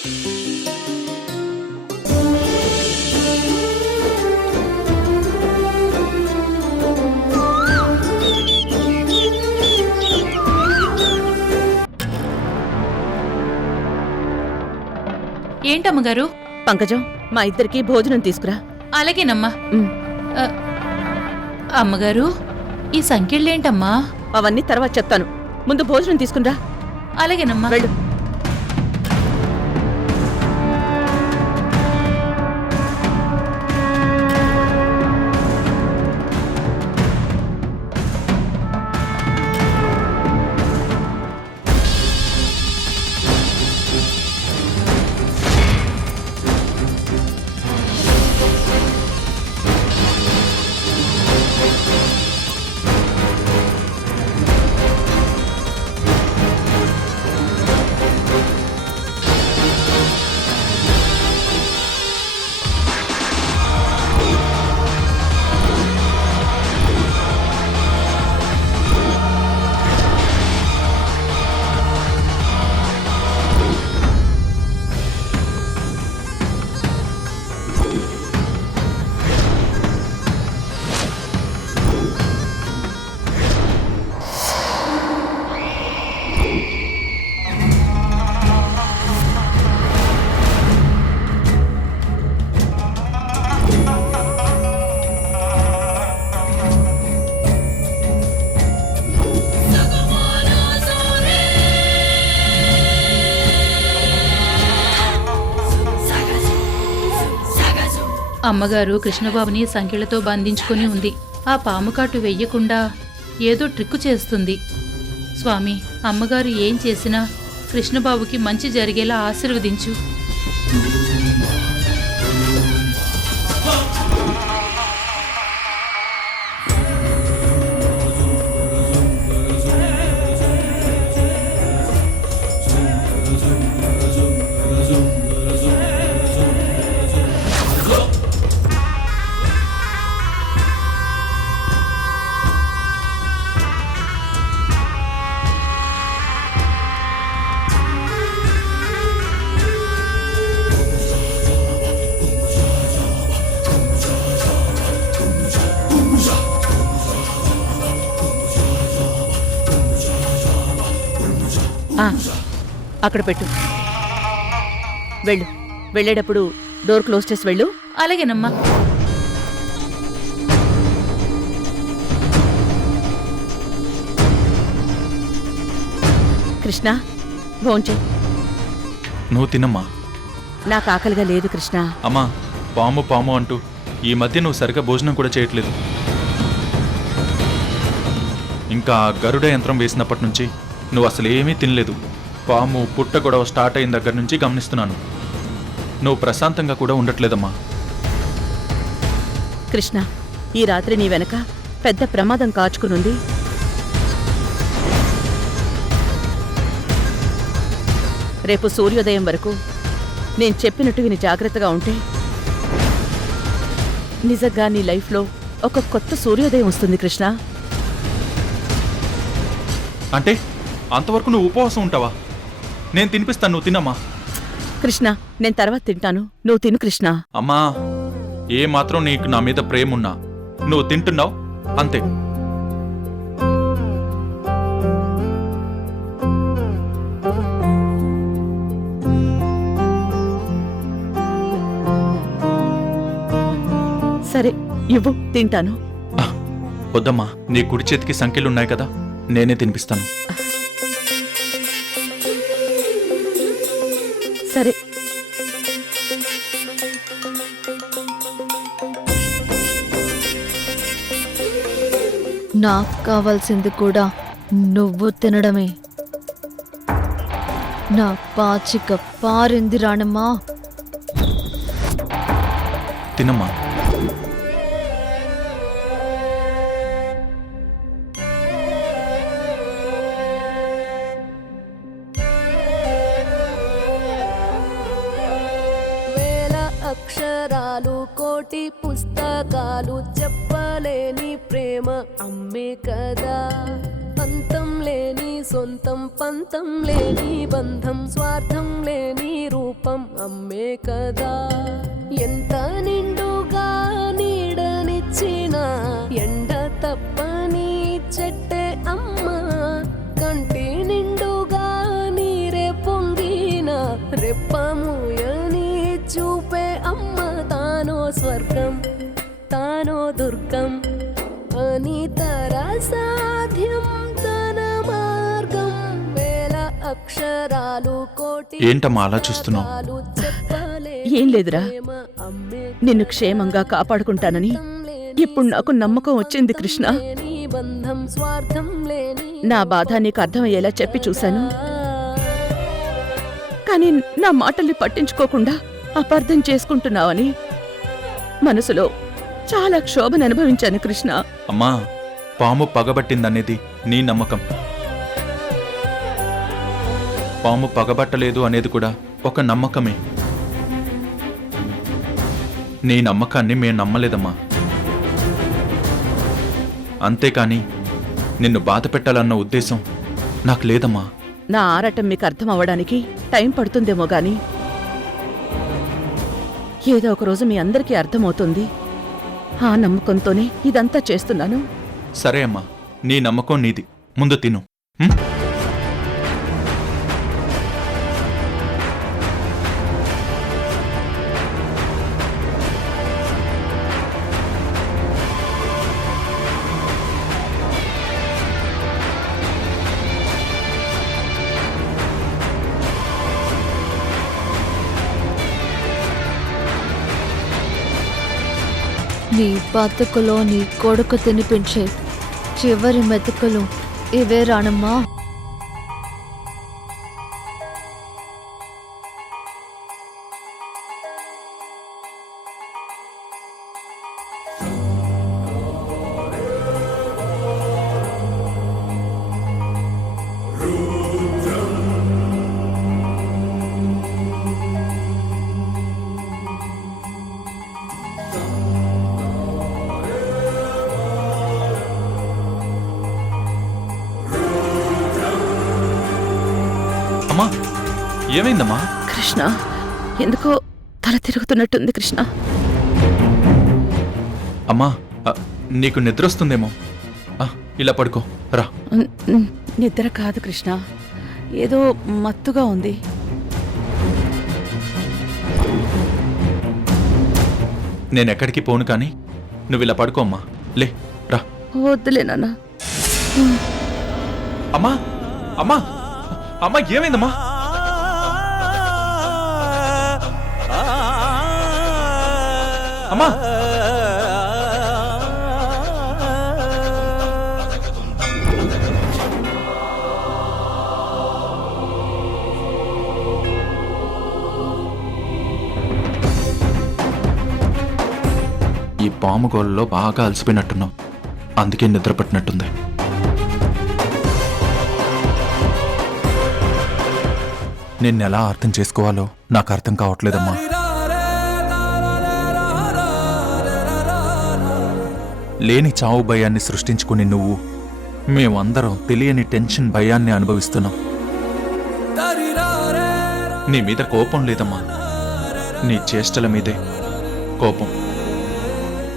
ఏంటమ్మగారు? పంకజం, మా ఇద్దరికి భోజనం తీసుకురా. అలాగేనమ్మా. అమ్మగారు, ఈ సంఖ్యలేంటమ్మా? అవన్నీ తర్వాత చెప్తాను, ముందు భోజనం తీసుకునిరా. అలాగేనమ్మా. వెళ్ళు. అమ్మగారు కృష్ణబాబుని సంఖ్యలతో బంధించుకుని ఉంది. ఆ పాముకాటు వెయ్యకుండా ఏదో ట్రిక్కు చేస్తుంది. స్వామి, అమ్మగారు ఏం చేసినా కృష్ణబాబుకి మంచి జరిగేలా ఆశీర్వదించు. అక్కడ పెట్టు. వెళ్ళు. వెళ్ళేటప్పుడు డోర్ క్లోజ్ చేసి వెళ్ళు. అలాగేనమ్మా. కృష్ణ, భోంచే. నువ్వు తినమ్మా. నాకు ఆకలిగా లేదు కృష్ణ. అమ్మా, పాము పాము అంటూ ఈ మధ్య నువ్వు సరిగ్గా భోజనం కూడా చేయట్లేదు. ఇంకా గరుడ యంత్రం వేసినప్పటి నుంచి నువ్వు అసలు ఏమీ తినలేదు. పాము పుట్ట గొడవ స్టార్ట్ అయిన దగ్గర నుంచి గమనిస్తున్నాను. నువ్వు ప్రశాంతంగా కూడా ఉండట్లేదమ్మా. కృష్ణ, ఈ రాత్రి నీ వెనక పెద్ద ప్రమాదం కాచుకునుంది. రేపు సూర్యోదయం వరకు నేను చెప్పినట్టు విని జాగ్రత్తగా ఉంటే నిజంగా నీ లైఫ్లో ఒక కొత్త సూర్యోదయం వస్తుంది కృష్ణ. అంటే అంతవరకు నువ్వు ఉపవాసం ఉంటావా? నేను తినిపిస్తాను, నువ్వు తినమ్మా. కృష్ణ, నేను తర్వాత తింటాను, నువ్వు తిను కృష్ణ. అమ్మా, ఏ మాత్రం నీకు నా మీద ప్రేమ ఉన్నా నువ్వు తింటున్నావు అంతే. సరే, ఇవ్వు, తింటాను. వద్దమ్మా, నీ కుడి చేతికి సంఖ్యలున్నాయి కదా, నేనే తినిపిస్తాను. సరే. నాకు కావాల్సింది కూడా నువ్వు తినడమే. నా పాచిక పారింది రాణమ్మా. తినమ్మా. అక్షరాలు కోటి పుస్తకాలు చెప్పలేని ప్రేమ అమ్మే కదా. అంతం లేని సొంతం, పంతం లేని బంధం, స్వార్థం లేని రూపం అమ్మే కదా. ఎంత నిండుగా నీడనిచ్చిన ఎండ తప్పని చెట్టే అమ్మ. కంటి నిండుగా నీరే పొంగిన రెప్పముయని చూపే అమ్మ. తానో స్వర్గం తానో దుర్గం అని సాధ్యం తన మార్గం. వేల అక్షరాలు కోటి ఏంటమ్మా అలా చూస్తున్నావు? ఏం లేదురా, నిన్ను క్షేమంగా కాపాడుకుంటానని ఇప్పుడు నాకు నమ్మకం వచ్చింది కృష్ణ. బంధం స్వార్థం లేని నా బాధ నీకు అర్థమయ్యేలా చెప్పి చూశాను, కానీ నా మాటల్ని పట్టించుకోకుండా అపార్థం చేసుకుంటున్నావని మనసులో చాలా క్షోభను అనుభవించాను కృష్ణ. అమ్మా, పాము పగబట్టిందనేది నీ నమ్మకం. పాము పగబట్టలేదు అనేది కూడా ఒక నమ్మకమే. నీ నమ్మకాన్ని మేం నమ్మలేదమ్మా. అంతేకాని నిన్ను బాధ పెట్టాలన్న ఉద్దేశం నాకు లేదమ్మా. నా ఆరాటం మీకు అర్థం అవ్వడానికి టైం పడుతుందేమో గాని ఏదో ఒకరోజు మీ అందరికీ అర్థమవుతుంది. ఆ నమ్మకంతోనే ఇదంతా చేస్తున్నాను. సరే అమ్మా, నీ నమ్మకం నీది. ముందు తిను. హ్మ్? నీ బతుకులో నీ కొడుకు తినిపించే చివరి మెతుకులు ఇవే రాణమ్మా. అమ్మా, ఏమైందమ్మా? కృష్ణ, ఎందుకో తల తిరుగుతున్నట్టుంది కృష్ణ. అమ్మా, నీకు నిద్ర వస్తుందేమో. ఇలా పడుకో రా. నిద్ర కాదు కృష్ణ, ఏదో మత్తుగా ఉంది. నేనెక్కడికి పోను కానీ నువ్వు ఇలా పడుకో అమ్మా. లే రా. వద్దులే నాన్న. అమ్మా అమ్మా అమ్మా, ఏమైందమ్మా? అమ్మా, ఈ పాము గోళ్ళలో బాగా అలసిపోయినట్టున్నావు, అందుకే నిద్ర పట్టినట్టుంది. నిన్నెలా అర్థం చేసుకోవాలో నాకు అర్థం కావట్లేదమ్మా. లేని చావు భయాన్ని సృష్టించుకుని నువ్వు, మేమందరం తెలియని టెన్షన్ భయాన్ని అనుభవిస్తున్నాం. నీ మీద కోపం లేదమ్మా, నీ చేష్టల మీదే కోపం.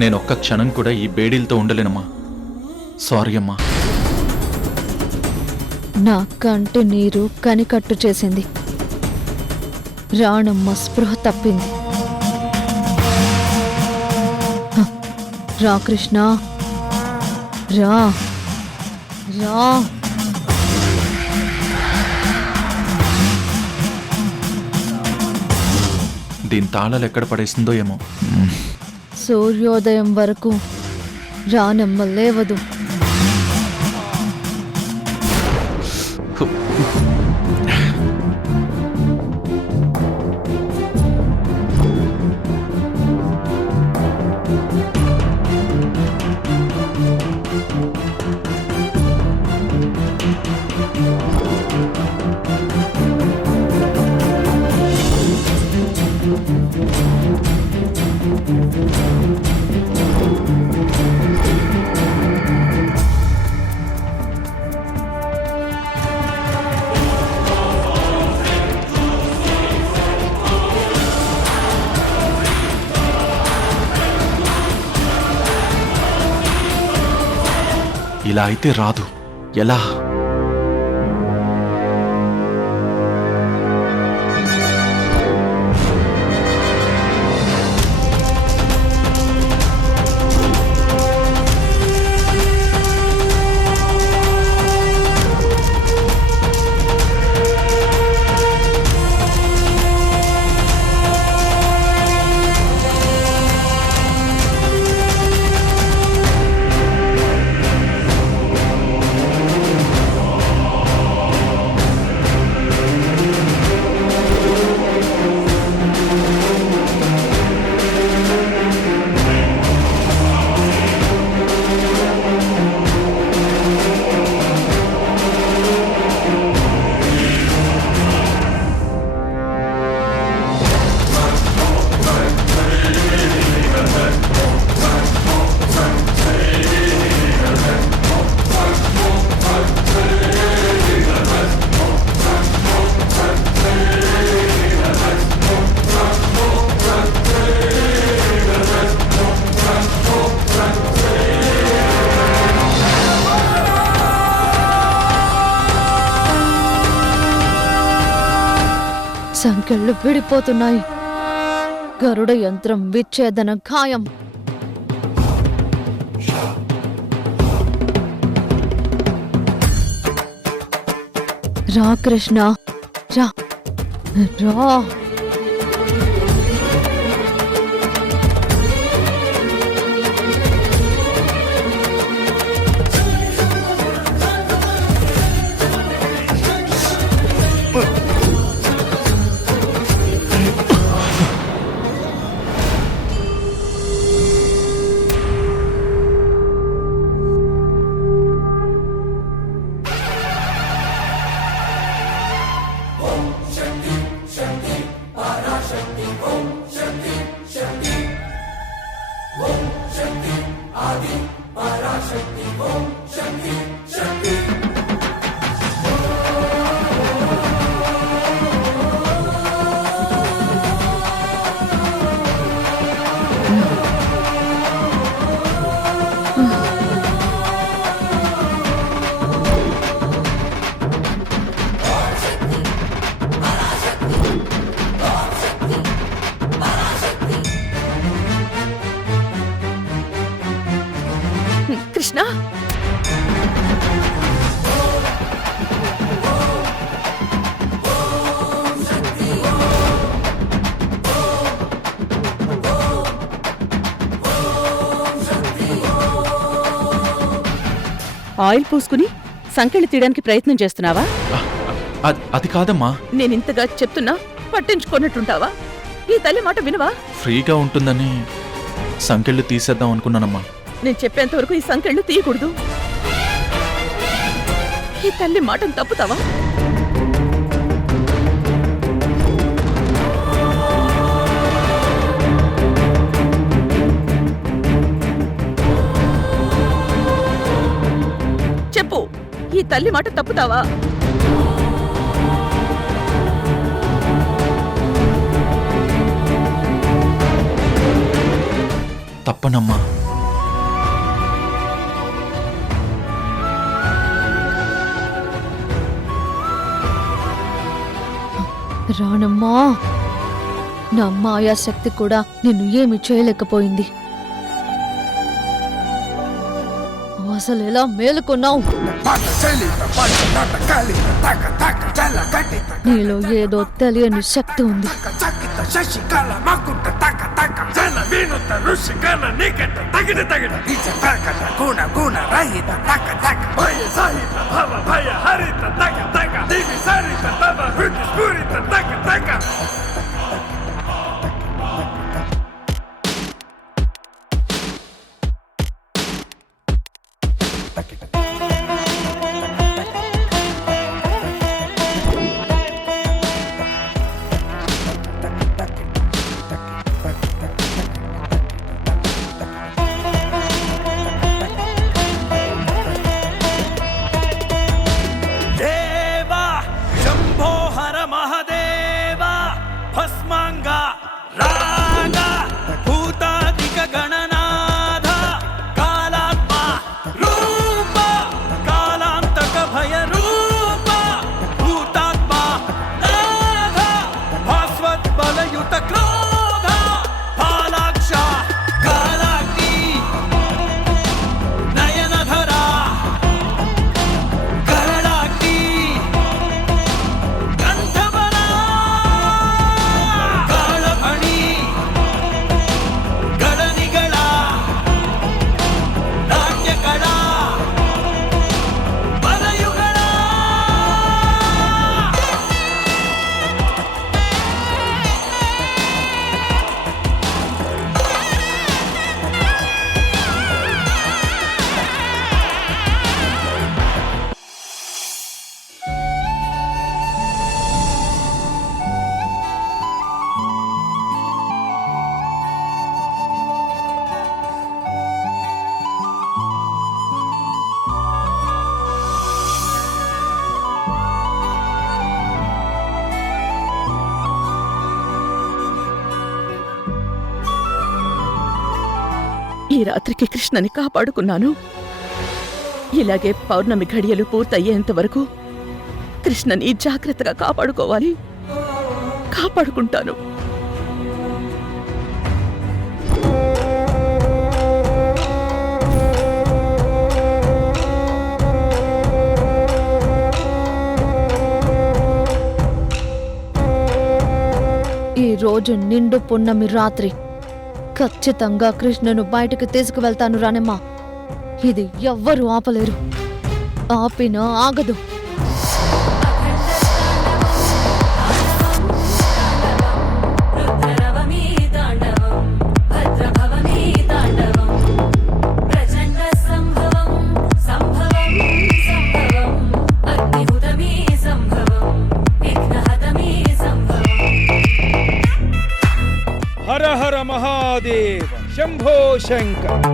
నేనొక్క క్షణం కూడా ఈ బేడీలతో ఉండలేనమ్మా. సారీ అమ్మా. నా కంటి నీరు కనికట్టు చేసింది. రాణమ్మ స్పృహ తప్పింది. రా కృష్ణ, రా రా. దీని తాళాలు ఎక్కడ పడేసిందో ఏమో. సూర్యోదయం వరకు రానమ్మ లేవదు. ఇలా అయితే రాదు. ఎలా? సంకెళ్ళు విడిపోతున్నాయి. గరుడ యంత్రం విచ్ఛేదన ఖాయం. రా కృష్ణ, రా రా. కృష్ణ, ఆయిల్ పూసుకుని సంకెళ్ళు తీయడానికి ప్రయత్నం చేస్తున్నావా? అది కాదమ్మా. నేనింతగా చెప్తున్నా పట్టించుకున్నట్టుంటావా? ఈ తల్లి మాట వినవా? ఫ్రీగా ఉంటుందని సంకెళ్ళు తీసేద్దాం అనుకున్నానమ్మా. నేను చెప్పేంత వరకు ఈ సంకెళ్ళు తీయకూడదు. ఈ తల్లి మాటను తప్పుతావా? చెప్పు, ఈ తల్లి మాట తప్పుతావా? తప్పనమ్మా. రానమ్మా. నా మాయాశక్తి కూడా నిన్ను ఏమి చేయలేకపోయింది. అసలు ఎలా మేలుకున్నావు? నీలో ఏదో తెలియని శక్తి ఉంది. రాత్రికి కృష్ణని కాపాడుకున్నాను. ఇలాగే పౌర్ణమి ఘడియలు పూర్తయ్యేంత వరకు కృష్ణని జాగ్రత్తగా కాపాడుకోవాలి. కాపాడుకుంటాను. ఈ రోజు నిండు పున్నమి రాత్రి ఖచ్చితంగా కృష్ణను బయటకు తీసుకువెళ్తాను రానమ్మా. ఇది ఎవ్వరూ ఆపలేరు. ఆపినా ఆగదు. హర హర మహాదేవ శంభో శంకర్.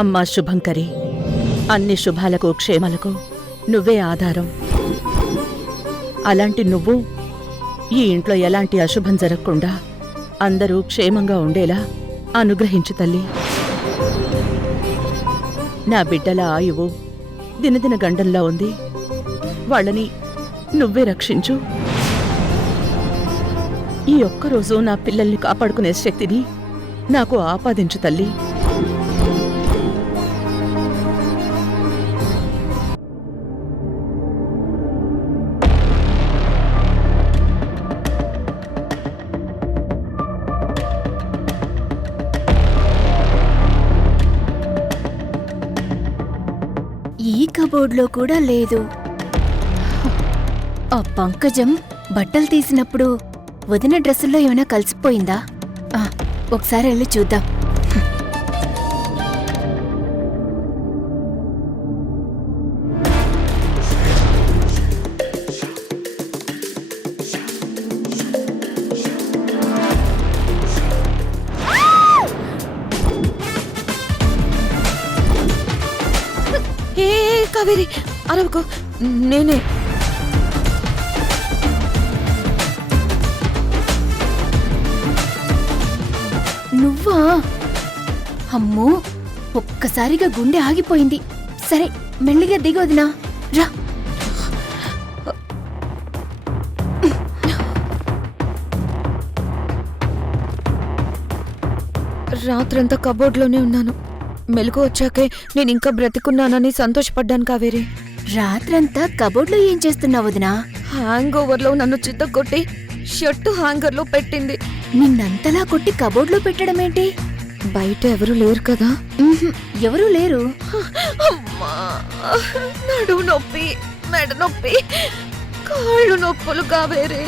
అమ్మా శుభంకరి, అన్ని శుభాలకు క్షేమాలకు నువ్వే ఆధారం. అలాంటి నువ్వు ఈ ఇంట్లో ఎలాంటి అశుభం జరగకుండా అందరూ క్షేమంగా ఉండేలా అనుగ్రహించు తల్లి. నా బిడ్డల ఆయువు దినదిన గండంలా ఉంది. వాళ్ళని నువ్వే రక్షించు. ఈ ఒక్కరోజు నా పిల్లల్ని కాపాడుకునే శక్తిని నాకు ఆపాదించు తల్లి. ఈ కబోర్డ్లో కూడా లేదు. ఆ పంకజం బట్టలు తీసినప్పుడు వదిన డ్రెస్సుల్లో ఏమైనా కలిసిపోయిందా? ఒకసారి వెళ్ళి చూద్దాం. ఏ కావేరి, అరవకు. నేనే. నువ్వా? అమ్మో, ఒక్కసారిగా గుండె ఆగిపోయింది. సరే, మెల్లిగా దిగొదినా. రా. రాత్రంతా కబోర్డ్లోనే ఉన్నాను. మెలకు వచ్చాకే నేను ఇంకా బ్రతికున్నానని సంతోషపడ్డాను కావేరి. రాత్రంతా కబోర్డ్లో ఏం చేస్తున్నావు వదినా? హ్యాంగ్ ఓవర్లో నన్ను చిత్తకొట్టి షర్టు హ్యాంగర్లో పెట్టింది. నిన్నంతలా కొట్టి కబోర్డ్లో పెట్టడమేంటి? బయట ఎవరు లేరు కదా. ఎవరూ లేరు. అమ్మా, నడుము నొప్పి, మెడ నొప్పి, కాళ్ళు నొప్పులు కావేరి.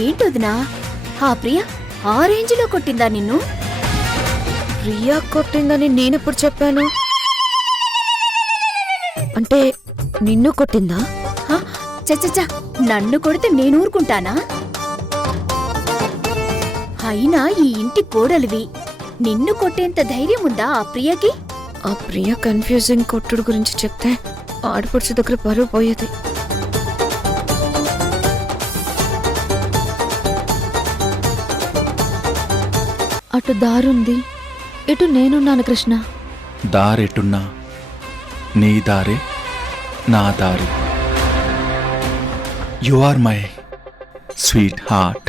ఏంటొదినా, ఆ ప్రియ ఆ రేంజ్లో కొట్టిందా నిన్ను? ప్రియా కొట్టిందని నేనెప్పుడు చెప్పాను? అంటే నిన్ను కొట్టిందా? చచ్చచ్చా, నన్ను కొడితే నేను ఊరుకుంటానా? అయినా ఈ ఇంటి కోడలివి, నిన్ను కొట్టేంత ధైర్యం ఉందా ఆ ప్రియకి? ఆ ప్రియ కన్ఫ్యూజింగ్ కొట్టుడు గురించి చెప్తే ఆడపడుచు దగ్గర పరువు పోయేది. అటు దారుంది, ఇటు నేనున్నాను కృష్ణ. దారెటున్నా నీ దారే నా దారి. You are my sweet heart.